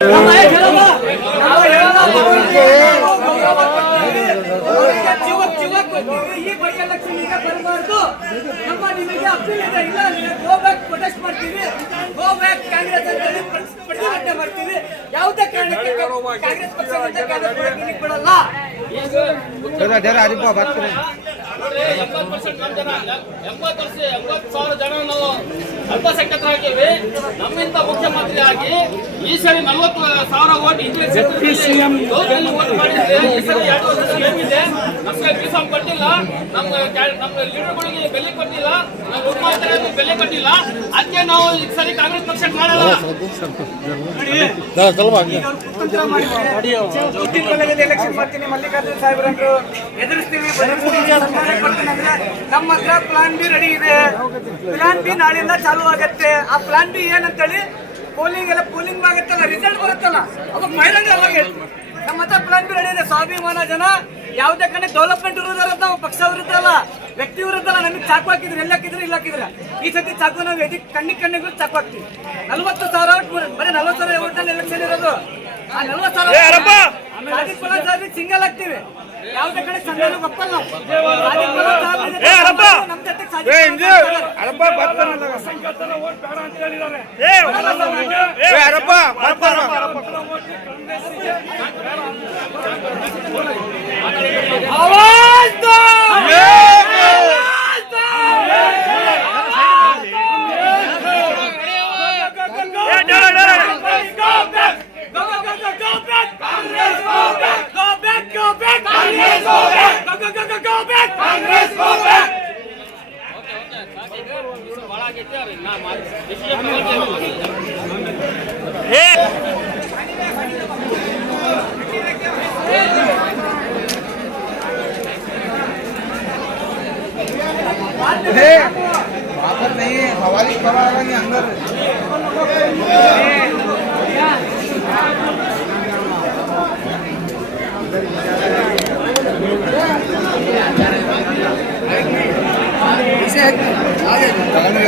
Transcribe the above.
ಈ ಬಗ್ಗೆ ಎಲೆಕ್ಷನ್ ಈಗ ಬರಬಾರ್ದು. ನಮ್ಮ ನಿಮಗೆ ಅಪೀಲ್ ಇದೆ. ಇಲ್ಲ ಗೋ ಬ್ಯಾಕ್ ಪ್ರೊಟೆಸ್ಟ್ ಮಾಡ್ತೀವಿ, ಗೋ ಬ್ಯಾಕ್ ಕಾಂಗ್ರೆಸ್ ಅಂತ ಪ್ರತಿಭಟನೆ ಮಾಡ್ತೀವಿ. ಯಾವುದೇ ಕಾರಣಕ್ಕೆ ಕಾಂಗ್ರೆಸ್ ಪಕ್ಷದಿಂದ ಕಾಂಗ್ರೆಸ್ ಬಿಡಲ್ಲ. 70,000 ಜನ ನಾವು ಅಲ್ಪಸಂಖ್ಯಾತರಾಗಿವಿ. ನಮ್ಮಿಂದ ಮುಖ್ಯಮಂತ್ರಿ ಆಗಿ ಈ ಸರಿ 40,000 ಓಟ್ ಓಟ್ ಮಾಡಿದ್ರೆ ಈ ಸರಿ 2 ವರ್ಷ ಏನಿದೆ ನಮ್ಗೆ ಕಿಸಾಂ ಕೊಟ್ಟಿಲ್ಲ, ನಮ್ಮ ಲೀಡರ್ಗಳಿಗೆ ಬೆಲೆ ಕೊಟ್ಟಿಲ್ಲ, ನಮ್ಮ ಮುಖ್ಯಮಂತ್ರಿ ಬೆಲೆ ಕೊಟ್ಟಿಲ್ಲ. ಅದಕ್ಕೆ ನಾವು ಈ ಸರಿ ಕಾಂಗ್ರೆಸ್ ಪಕ್ಷ ಮಾಡಲ್ಲ. ಎಲೆಕ್ಷನ್ ಮಾಡ್ತೀನಿ, ಮಲ್ಲಿಕಾರ್ಜುನ ಸಾಹೇಬ್ರಂದ್ರು ಎದುರಿಸ್ತೀವಿ, ನಮ್ಮ ಹತ್ರ ಪ್ಲಾನ್ ಬಿ ರೆಡಿ ಇದೆ. ಪ್ಲಾನ್ ಬಿ ನಾಳೆಯಿಂದ ಚಾಲು ಆಗತ್ತೆ. ಆ ಪ್ಲಾನ್ ಬಿ ಏನಂತೇಳಿ ಪೋಲಿಂಗ್ ಆಗತ್ತಲ್ಲ, ರಿಸಲ್ಟ್ ಬರುತ್ತಲ್ಲ, ಅವಾಗ ಮಹಿಳೆಗೆ ಅವಾಗ ಹೇಳ್ತೀವಿ. ನಮ್ಮ ಹತ್ರ ಪ್ಲಾನ್ ಬಿ ರೆಡಿ ಇದೆ. ಸ್ವಾಭಿಮಾನ ಜನ ಯಾವುದೇ ಕಡೆ ಡೆವಲಪ್ಮೆಂಟ್ ವಿರುದ್ಧ ನಾವು ಪಕ್ಷ ವಿರುದ್ಧ ಅಲ್ಲ, ವ್ಯಕ್ತಿ ವಿರುದ್ಧ ಅಲ್ಲ. ನಮಗೆ ಚಾಕು ಹಾಕಿದ್ರೆ ಎಲ್ಲ ಹಾಕಿದ್ರೆ ಇಲ್ಲ ಹಾಕಿದ್ರೆ ಈ ಸತಿ ಚಾಕು ನಾವು ಕಣ್ಣಿಗೂ ಚಾಕು ಹಾಕ್ತೀವಿ. 40,000 ಬರೀ 40,000 ಓಟ್ನಲ್ಲಿ ಎಲೆಕ್ಷನ್ ಇರೋದು. ಆ 40,000 ಸಿಂಗಲ್ ಆಗ್ತೀವಿ. ಯಾವುದೇ ಕಡೆ ಸಂಘನೂ ಒಪ್ಪಲ್ಲ ನಾವು. ನಮ್ಮ ಜೊತೆ नहीं हवाली खड़ा अंदर आगे